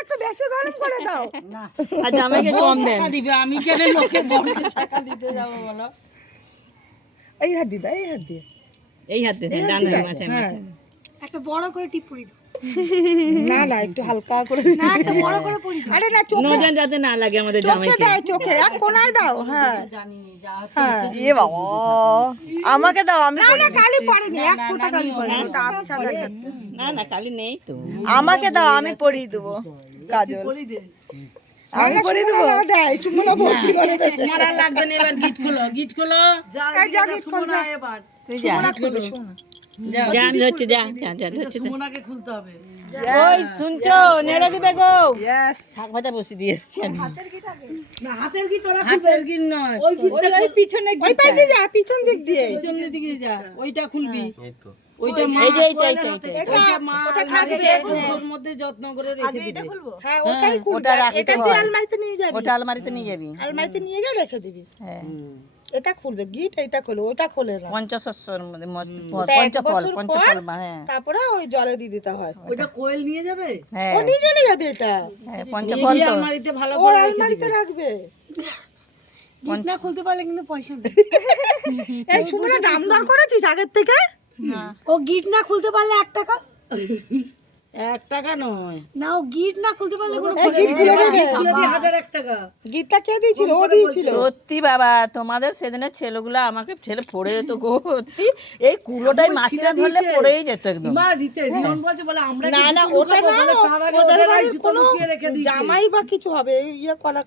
একটু বেশি গরম করে দাও না আর জামাইকে কম দেন। দিবে আমি কেন লোকে বড়কে টাকা দিতে যাব বলো? এই হাত দিয়ে দাও, এই হাত দিয়ে। এই হাতে এই হাত ডানের দিয়ে দাও, মাথায় হ্যাঁ। একটা বড় করে টিপ পরি দাও। না না একটু হালকা করে না একটা বড় করে পরি দাও। আরে না চোখে নজন যাতে না লাগে আমাদের চোখে জামাইকে। দাও, চোখে এক কোনায় দাও। হ্যাঁ জানিনি যা হ্যাঁ এ বাবা আমাকে দাও, আমি না না কালি পড়েনি, এক ফোঁটা কালি পড়েনি, ওটা আচ্ছা দেখাচ্ছে। না না কালি নেই তো। আমাকে দাও, আমি পরিয়ে দেবো কাজল। আমি পরিয়ে দেবো। না দেয় চুমনা ভর্তি করে দেবে। তোমার আর লাগবে না, এবার গিট খোলো, গিট খোলো। এই যা গিট খোল যা। এবার তুই যা সুমনা খুলবে, সুমনা। যাও। যা ধরছে, যা যা যা ধরছে। সুমনাকে খুলতে হবে। ওই শুনছো নেড়ে দিবে গো। Yes. শাক ভাজা বসে দিয়ে এসছি আমি। না হাতের গিট নয়, ওই পিছনে ওই পাশ দিয়ে যা, পিছন দিক দিয়ে। পিছনের দিকে যা, ওইটা খুলবি। ওইটা মা এই যে এইটা এটা মা ওটা থাকবে থাকবে। ওর মধ্যে যত্ন করে রেখে দিবে। হ্যাঁ ওটাই খুলবে। ওটা রাখতে এটা তুই হয়। আলমারিতে নিয়ে যাবি। ওটা আলমারিতে নিয়ে যাবি। আলমারিতে নিয়ে গিয়ে রেখে দিবি। হ্যাঁ এটা খুলবে গিট, এটা খোলো, ওটা খোলে না। পঞ্চশস্যর মধ্যে ওটা এক পঞ্চফল বছর পঞ্চফল পর হ্যাঁ তারপরে ওই জলে দিয়ে দিতে হয়। ওইটা কোয়েল নিয়ে যাবে, হ্যাঁ ও নিয়ে চলে যাবে এটা। হ্যাঁ, পঞ্চফল তো আলমারিতে ভালো ওর করে রেখে আলমারিতে দিবে। রাখবে। গিট না খুলতে পারলে কিন্তু পয়সা নেই। এই সুমনা দাম দর করেছিস আগের থেকে? ও গিট না খুলতে পারলে 1 টাকা। 1 টাকা নয়, না ও গিট না খুলতে পারলে কোনো এই গিট খুলে দেবে। 1001 টাকা। গিটটা কে দিয়েছিল? ও দিয়েছিল। সত্যি বাবা তোমাদের সেদিনের ছেলেগুলো আমাকে ঠেলে পড়ে যেত গো সত্যি। এই কুলোটাই মাছিরা ধরলে পড়েই যেত একদম। মা দিতে রিয়ন বলছে বলে আমরা না না ওটা না, ওদের বাড়ির কোনো জামাই বা কিছু হবে ইয়ে করা।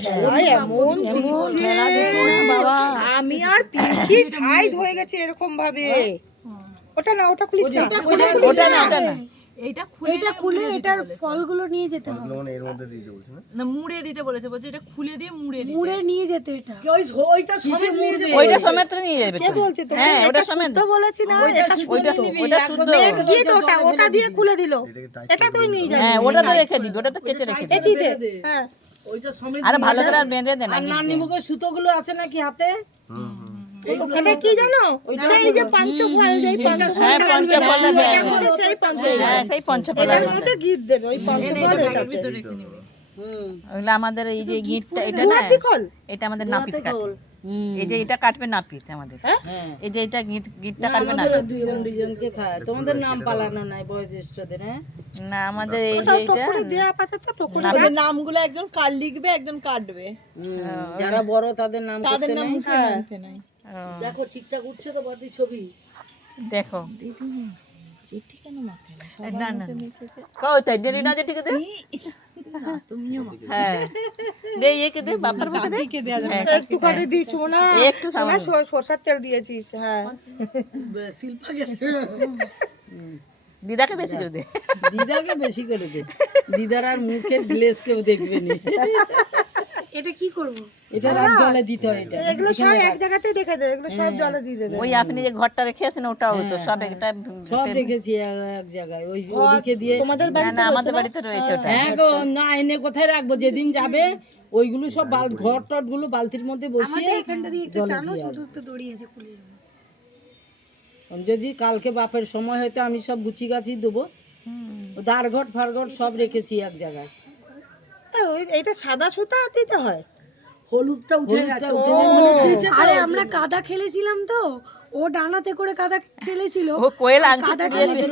ঠেলায় এমন দিচ্ছে। ঠেলা দিচ্ছে না বাবা। আমি আর পিঙ্কি সাইড হয়ে গেছে এরকম ভাবে। ওটা না, ওটা খুলিস না। ওটা না ওটা না এটা খুলে এটার ফলগুলো নিয়ে যেতে হবে। না মুড়ে দিতে বলেছে, বলছে এটা খুলে দিয়ে মুড়ে দিতে। মুড়ে নিয়ে যেতে এটা। ওইটা সমেত নিয়ে যাবে। ওইটা সমেত নিয়ে যাবে কে তো। বলছে তো? হ্যাঁ ওটা এটা সমেত শুদ্ধ বলেছি না, এটা ওইটা ওইটা শুদ্ধ। গিট ওটা, ওটা দিয়ে খুলে দিল। এটা তুই নিয়ে যাবি। হ্যাঁ ওটা তো রেখে দিবি, ওটা তো কেচে রেখে দিবি। এটি দে। হ্যাঁ ওইটা সমেত আরে ভালো করে আর বেঁধে দে না আর গিট নানি দিয়ে। মুখে সুতোগুলো আছে নাকি হাতে? এটা কি জানো? সেই যে পঞ্চফল, যেই পঞ্চফল হ্যাঁ পঞ্চফলটা দেয়। এটার মধ্যে সেই পঞ্চফল। হ্যাঁ সেই পঞ্চফল এটার মধ্যে গিট দেবে, ওই পঞ্চফল এটাতে। ওগুলো আমাদের এই যে গিটটা এটা দু না, হাত দিয়ে খোল। এটা আমাদের নাপিত কাটে। এই যে এটা কাটবে নাপিত আমাদের। হ্যাঁ এই যে এটা গিটটা কাটবে আমাদের নাপিত। দুজনকে খায়। তোমাদের নাম পালানো নাই বয়োজ্যেষ্ঠদের, হ্যাঁ? না আমাদের এই যে ওটা এটা টকুরে দিয়ে আপাতত টকুরে ওদের নামগুলো একজন কার লিখবে, একজন কাটবে। যারা বড় তাদের নাম তাদের করতে নাম নাই। মুখে নামতে নাই। দেখো ঠিকঠাক উঠছে তো বাদি ছবি। দেখো চিঠি কেন মাখে না? না না কই তাই দিলি না যে ঠিক আছে। তুমিও হ্যাঁ দে একে দে বাপার মুখে দে। মাকে দেয়া যাবে। একটু করে দিস না। একটু সোনা সরষের তেল দিয়েছিস। হ্যাঁ শিল্পাকে দিদাকে বেশি করে দে। দিদাকে বেশি করে দে। দিদার আর মুখের গ্লেজ কেউ দেখবে না। এটা কি করব? এটা রাত জলে দিতে হয়। এটা এগুলো সব এক জায়গাতেই রেখে দে, এগুলো সব জলে দিয়ে দেবে। ওই আপনি যে ঘরটা রেখে আছেন ওটাও তো সব একটা। সব রেখেছি এক জায়গায়, ওই ওদিকে দিয়ে। তোমাদের না বাড়িতে না আমাদের বাড়িতে রয়েছে ওটা। হ্যাঁ গো, না এনে কোথায় রাখবো? যেদিন যাবে ওইগুলো সব ঘর টট গুলো বালতির মধ্যে বসিয়ে এখানটা দিয়ে একটু টানো, শুধু তো দড়ি আছে, খুলে যাবে। যদি কালকে বাপের সময় হয়তো আমি সব গুছি গাছি দেবো। দারঘট ফারঘট সব রেখেছি এক জায়গায়। এইটা সাদা সুতা দিতে হয়। হলুদটা উঠে গেছে। আরে আমরা কাদা খেলেছিলাম তো, ও ডানাতে করে কাদা খেলেছিল। ও কোয়েল আংটি কাদা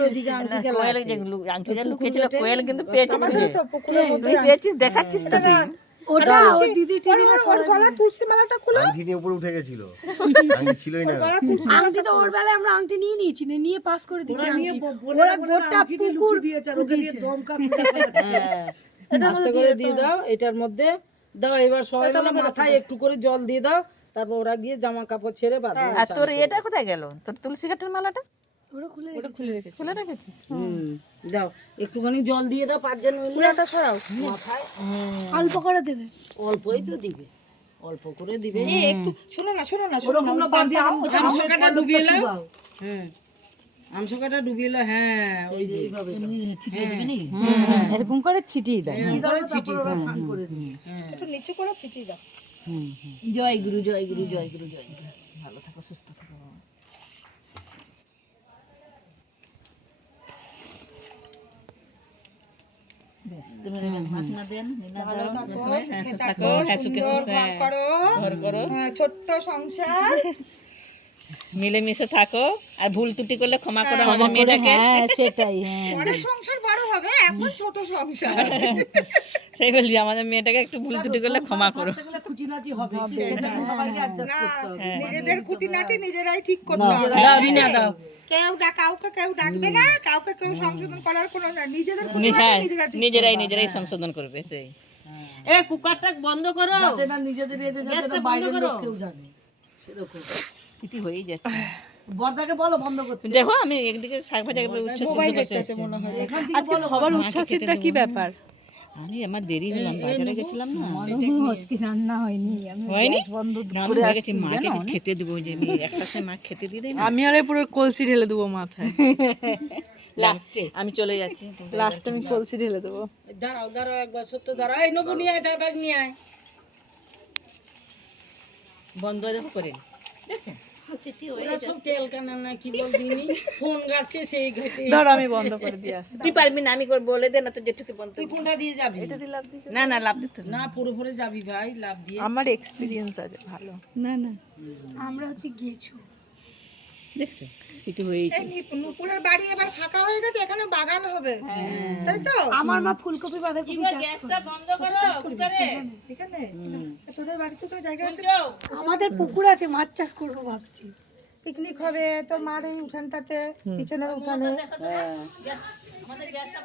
ওদিকে আংটি খেলা কোয়েল আছে। যে আংটিটা লুকিয়েছিল কোয়েল কিন্তু পেয়েছে আমাদের খুঁজে। তো পুকুরের মধ্যে তুই পেয়েছিস দেখাচ্ছিস তো তুই। ওটা ও দিদি ওর গলা তুলসী মালাটা খুলে আংটি নিয়ে উপরে উঠে গেছিল, আংটি ছিলই না। আংটি তো ওর বেলায় আমরা আংটি নিয়ে নিয়েছি, নিয়ে পাস করে দিচ্ছি আংটি। ওরা গোটা পুকুর দিয়েছে। আস্তে করে দিয়ে দাও এটার মধ্যে দাও। এবার সবাই মিলে মাথায় একটু করে জল দিয়ে দাও, তারপর ওরা গিয়ে জামা কাপড় ছেড়ে বাঁধবে। আর তোর এটা কোথায় গেল তোর তুলসী কাঠের মালাটা? ওরা খুলে খুলে রেখেছিস? দাও একটুখানি জল দিয়ে দাও, 5 জন মিলে পুরাটা সরাও। মাথায় অল্প করে দেবে। অল্পই তো দিবে, অল্প করে দিবে। একটু শোনো না, আমশাকাটা ডুবিয়ে নাও। হ্যাঁ আমশাকাটা ডুবিয়ে নাও। হ্যাঁ ওই যে এইভাবে এরকম করে ছিটিয়ে দেয়। ছিটিয়ে দাও। একটু নিচে করে ছিটিয়ে দাও। জয় গুরু জয় গুরু জয় গুরু জয় গুরু। ভালো থাকো সুস্থ থাকো। মাসিমা দেন, মিনা ভালো দাও, থাকো, হ্যাঁ, সুখে থাকো, থাকো, হ্যাঁ, সুখে সুন্দর থাকো, ঘর করো, ঘর করো, হ্যাঁ, ছোট্ট সংসার। মিলেমিশে থাকো, আর ভুল ত্রুটি করলে ক্ষমা করো আমাদের মেয়েটাকে। হ্যাঁ সেটাই, হ্যাঁ পরে সংসার বড় হবে, এখন ছোট সংসার। সেই বলছি আমাদের মেয়েটাকে একটু ভুল ত্রুটি করলে ক্ষমা করো। খুঁটিনাটি হবে, সেটাকে সবাইকে অ্যাডজাস্ট না, করতে হবে। নিজেদের খুঁটিনাটি নিজেরাই ঠিক করতে হবে। দাও রিনা দাও। কাউকে কেউ ডাকবে না, কাউকে কেউ সংশোধন করার কোনো না, নিজেদের হ্যাঁ, খুঁটিনাটি নিজেরা ঠিক নিজেরাই সংশোধন করবে। সেই এ কুকারটা বন্ধ করো, যাতে না নিজেদের এদের যাতে না বাইরের লোক কেউ জানে, সেরকম। কিছু হয়েই যাচ্ছে। বর্দাকে বলো বন্ধ করতে। দেখো আমি একদিকে শাক ভাজা উচ্চ মোবাইল দেখতেছে মনে হয়। এখান থেকে বলো সবার উচ্ছ্বাসিতটা কি ব্যাপার? আমি আমার দেরি হলো, আমি বাজারে গেছিলাম না, হয়নি রান্না হয়ে গেছে, মাকে আমি খেতে দেবো, যে আমি একটা সময় মা খেতে দিয়ে দেয় না, আমি আরে পুরো কলসি ঢেলে দেবো মাথায়। লাস্টে আমি চলে যাচ্ছি। লাস্টে আমি কলসি ঢেলে দেবো। দাঁড়াও দাঁড়াও একবার সত্য দাঁড়াও, এই নবু নিয়ে আয়, তাড়াতাড়ি নিয়ে আয়। বন্ধ দেখো করে ওরা সব তেল কানা না কি বলদিনি, ফোন গাড়ছে সেই ঘাটে। ধর আমি বন্ধ করে দিয়ে আসি। তুই পারবি না, আমি বলে দে না তো, যেটুকু বন্ধ। তুই ফোনটা দিয়ে যাবি? না না লাভ দিত না। না পুরো যাবি ভাই, লাভ দিয়ে। আমার এক্সপিরিয়েন্স আছে ভালো। না না আমরা হচ্ছে গিয়েছো দেখছো কিছু হয়েই এই নুপুরের বাড়ি এবার ফাঁকা হয়ে গেছে, এখানে বাগান হবে, তাই তো? আমার মা ফুলকপি বাঁধাকপি চাষ করে। গ্যাসটা বন্ধ করো কুকারে। এখানে তোদের বাড়িতে কোনো জায়গা আছে? আমাদের পুকুর আছে, মাছ চাষ করবো ভাবছি। পিকনিক হবে তোর মার এই উঠানটাতে, পিছনের উঠানে। আমাদের গ্যাসটা